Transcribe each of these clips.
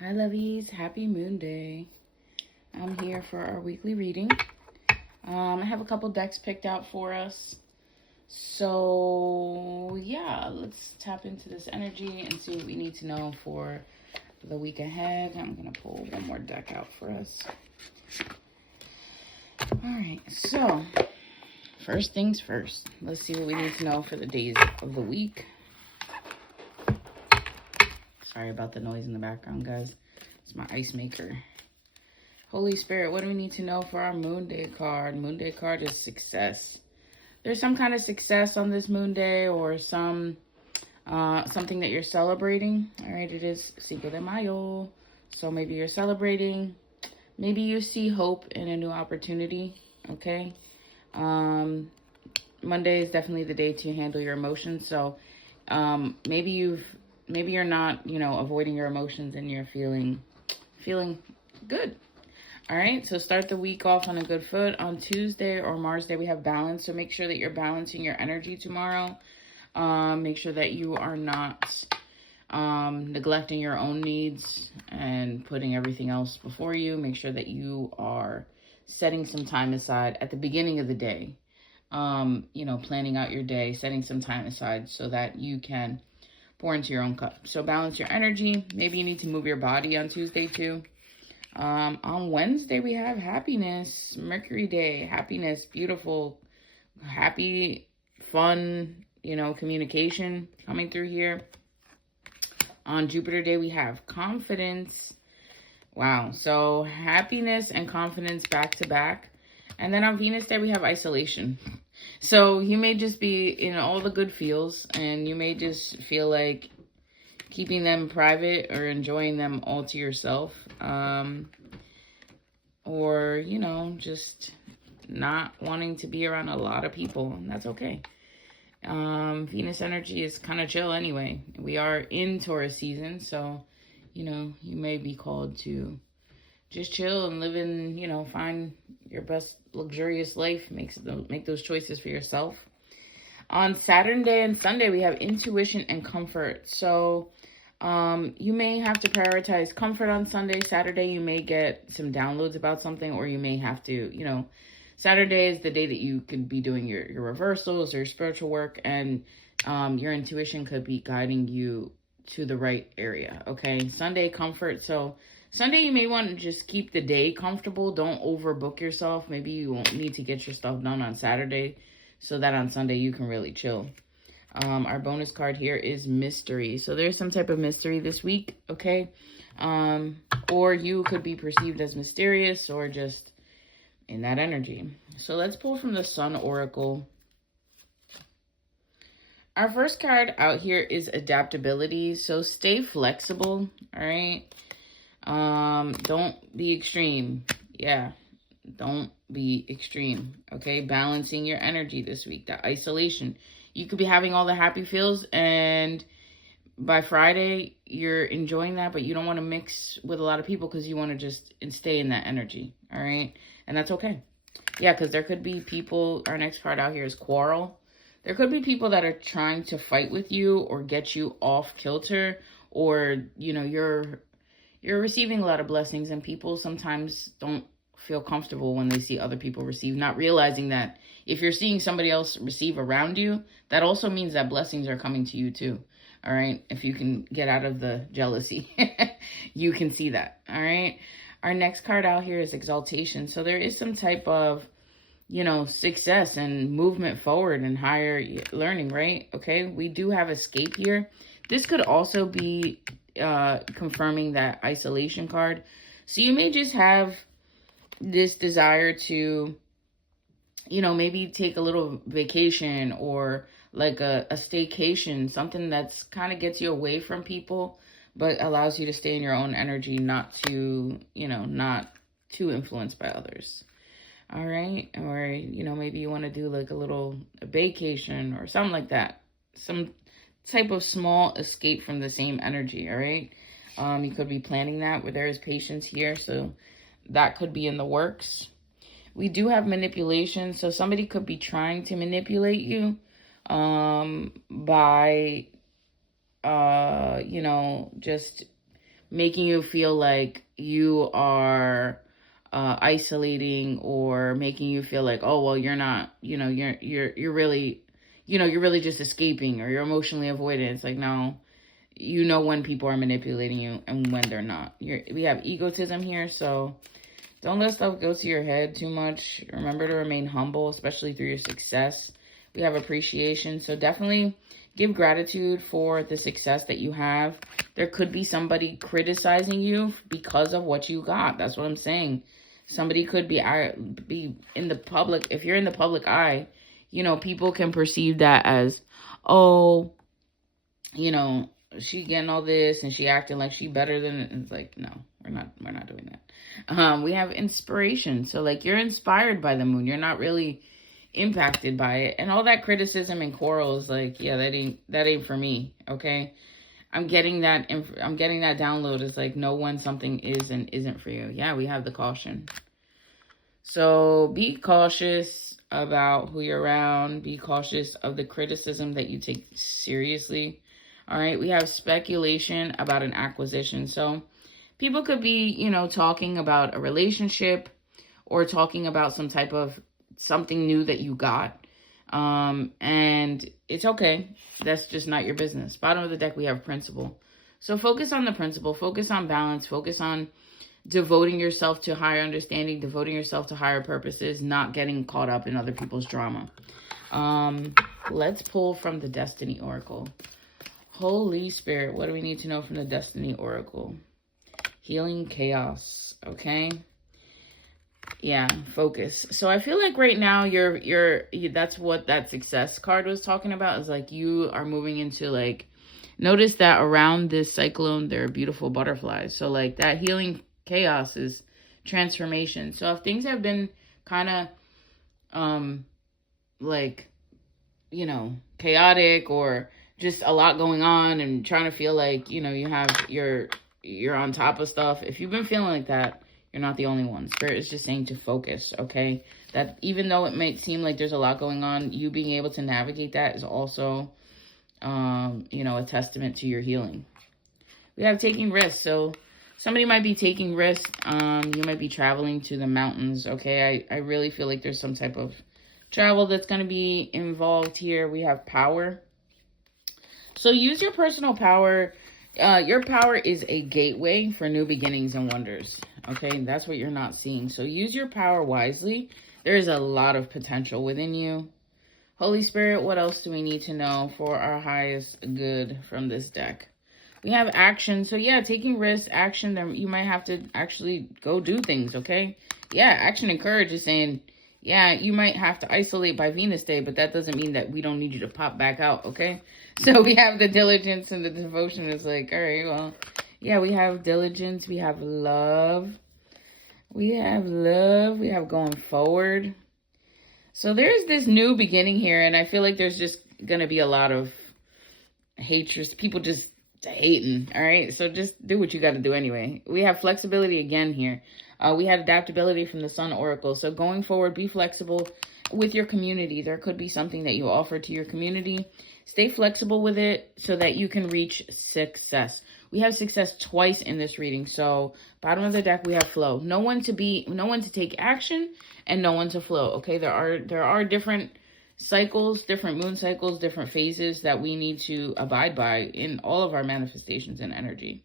Hi lovies, happy moon day. I'm here for our weekly reading. I have a couple decks picked out for us. So yeah, let's tap into this energy and see what we need to know for the week ahead. I'm gonna pull one more deck out for us. Alright, so first things first. Let's see what we need to know for the days of the week. Sorry about the noise in the background, guys. It's my ice maker. Holy Spirit, what do we need to know for our Moon Day card? Moon Day card is success. There's some kind of success on this Moon Day or something that you're celebrating. All right, it is Cinco de Mayo. So maybe you're celebrating. Maybe you see hope in a new opportunity, okay? Monday is definitely the day to handle your emotions. So maybe you're not, avoiding your emotions and you're feeling good. All right, so start the week off on a good foot. On Tuesday or Mars Day, we have balance. So make sure that you're balancing your energy tomorrow. Make sure that you are not neglecting your own needs and putting everything else before you. Make sure that you are setting some time aside at the beginning of the day. Planning out your day, setting some time aside so that you can pour into your own cup. So balance your energy. Maybe you need to move your body on Tuesday too. On Wednesday, we have happiness, Mercury Day, happiness, beautiful, happy, fun, communication coming through here. On Jupiter Day, we have confidence. Wow. So happiness and confidence back to back. And then on Venus Day, we have isolation. So you may just be in all the good feels and you may just feel like keeping them private or enjoying them all to yourself. Or, just not wanting to be around a lot of people. And that's okay. Venus energy is kind of chill anyway. We are in Taurus season. So, you may be called to just chill and live in, find your best luxurious life. Make those choices for yourself. On Saturday and Sunday, we have intuition and comfort. So you may have to prioritize comfort on Sunday. Saturday, you may get some downloads about something, or you may have to, Saturday is the day that you could be doing your reversals or your spiritual work, and your intuition could be guiding you to the right area, okay? Sunday, comfort. So Sunday, you may want to just keep the day comfortable. Don't overbook yourself. Maybe you won't need to get your stuff done on Saturday so that on Sunday you can really chill. Our bonus card here is mystery. So there's some type of mystery this week, okay? Or you could be perceived as mysterious or just in that energy. So let's pull from the Sun Oracle. Our first card out here is adaptability. So stay flexible, all right? Don't be extreme. Yeah, don't be extreme, okay? Balancing your energy this week, that isolation. You could be having all the happy feels, and by Friday, you're enjoying that, but you don't want to mix with a lot of people because you want to just stay in that energy, all right? And that's okay. Yeah, because there could be people, our next card out here is quarrel. There could be people that are trying to fight with you or get you off kilter, or, you're receiving a lot of blessings, and people sometimes don't feel comfortable when they see other people receive, not realizing that if you're seeing somebody else receive around you, that also means that blessings are coming to you too. All right. If you can get out of the jealousy, you can see that. All right. Our next card out here is exaltation. So there is some type of, success and movement forward and higher learning, right? Okay. We do have escape here. This could also be confirming that isolation card. So you may just have this desire to, maybe take a little vacation or like a staycation, something that's kind of gets you away from people, but allows you to stay in your own energy, not too influenced by others. All right. Or, maybe you want to do like a little vacation or something like that. Some type of small escape from the same energy. All right. You could be planning that where there is patience here. So that could be in the works. We do have manipulation. So somebody could be trying to manipulate you by, just making you feel like you are isolating, or making you feel like, oh, well, you're not, you're really, you're really just escaping, or you're emotionally avoidant. It's like, no, when people are manipulating you and when they're not. We have egotism here, so don't let stuff go to your head too much. Remember to remain humble, especially through your success. We have appreciation, so definitely give gratitude for the success that you have. There could be somebody criticizing you because of what you got. That's what I'm saying. Somebody could be in the public. If you're in the public eye, people can perceive that as, oh, she getting all this and she acting like she better than it. It's like, no, we're not doing that. We have inspiration. So like, you're inspired by the moon. You're not really impacted by it. And all that criticism and quarrels, like, yeah, that ain't for me. Okay. I'm getting that download. Is like, know when something is and isn't for you. Yeah, we have the caution. So be cautious about who you're around. Be cautious of the criticism that you take seriously. All right, we have speculation about an acquisition. So people could be, talking about a relationship, or talking about some type of something new that you got. And it's okay. That's just not your business. Bottom of the deck, we have principle. So focus on the principle, focus on balance, focus on devoting yourself to higher understanding, devoting yourself to higher purposes, not getting caught up in other people's drama. Let's pull from the Destiny Oracle. Holy Spirit, what do we need to know from the Destiny Oracle? Healing chaos, okay? Yeah, focus. So I feel like right now that's what that success card was talking about, is like you are moving into, like, notice that around this cyclone there are beautiful butterflies. So like that healing chaos is transformation. So if things have been kind of like, chaotic, or just a lot going on and trying to feel like, you're on top of stuff. If you've been feeling like that, you're not the only one. Spirit is just saying to focus, okay? That even though it might seem like there's a lot going on, you being able to navigate that is also, a testament to your healing. We have taking risks. So somebody might be taking risks. You might be traveling to the mountains, okay? I really feel like there's some type of travel that's going to be involved here. We have power. So use your personal power. Your power is a gateway for new beginnings and wonders. Okay, that's what you're not seeing. So use your power wisely. There is a lot of potential within you. Holy Spirit, what else do we need to know for our highest good from this deck? We have action. So yeah, taking risks, action. You might have to actually go do things, okay? Yeah, action and courage is saying, yeah, you might have to isolate by Venus Day, but that doesn't mean that we don't need you to pop back out, okay? So we have the diligence, and the devotion is like, all right, well, yeah, we have diligence, we have love. We have going forward. So there's this new beginning here, and I feel like there's just going to be a lot of hatred, people just hating, all right? So just do what you got to do anyway. We have flexibility again here. We have adaptability from the Sun Oracle. So going forward, be flexible with your community. There could be something that you offer to your community. Stay flexible with it so that you can reach success. We have success twice in this reading. So bottom of the deck, we have flow. No one to take action, and no one to flow. Okay, there are different cycles, different moon cycles, different phases that we need to abide by in all of our manifestations and energy.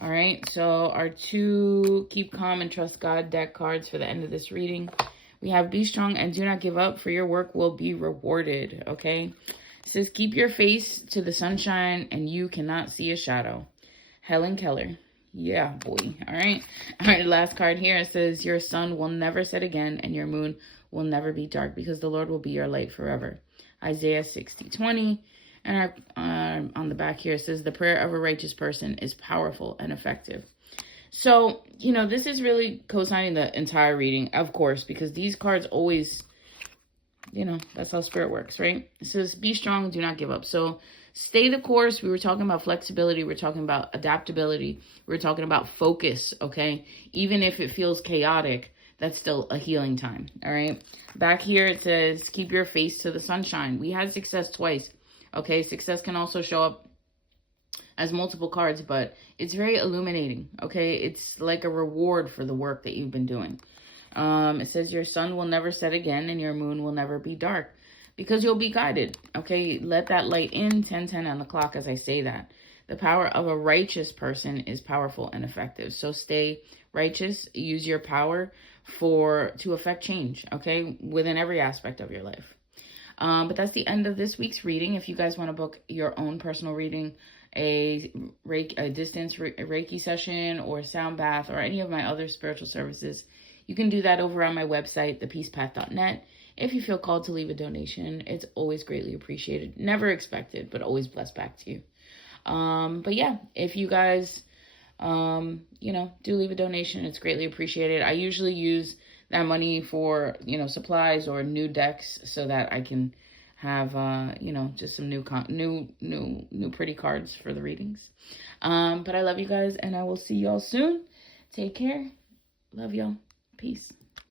All right, so our 2 Keep Calm and Trust God deck cards for the end of this reading. We have Be Strong and Do Not Give Up, for your work will be rewarded, okay? It says, keep your face to the sunshine and you cannot see a shadow. Helen Keller. Yeah, boy. All right. All right, last card here. It says, your sun will never set again and your moon will never be dark, because the Lord will be your light forever. Isaiah 60:20. And on the back here, it says, the prayer of a righteous person is powerful and effective. So, this is really co-signing the entire reading, of course, because these cards always, that's how spirit works, right? It says, be strong, do not give up. So stay the course. We were talking about flexibility. We're talking about adaptability. We're talking about focus, okay? Even if it feels chaotic, that's still a healing time, all right? Back here, it says, keep your face to the sunshine. We had success twice. Okay, success can also show up as multiple cards, but it's very illuminating, okay? It's like a reward for the work that you've been doing. It says your sun will never set again and your moon will never be dark because you'll be guided, okay? Let that light in, 10:10 on the clock as I say that. The power of a righteous person is powerful and effective. So stay righteous, use your power to affect change, okay? Within every aspect of your life. But that's the end of this week's reading. If you guys want to book your own personal reading, a distance Reiki session or sound bath or any of my other spiritual services, you can do that over on my website, thepeacepath.net. If you feel called to leave a donation, it's always greatly appreciated. Never expected, but always blessed back to you. But yeah, if you guys, do leave a donation, it's greatly appreciated. I usually use that money for, supplies or new decks so that I can have, just some new pretty cards for the readings. But I love you guys and I will see y'all soon. Take care. Love y'all. Peace.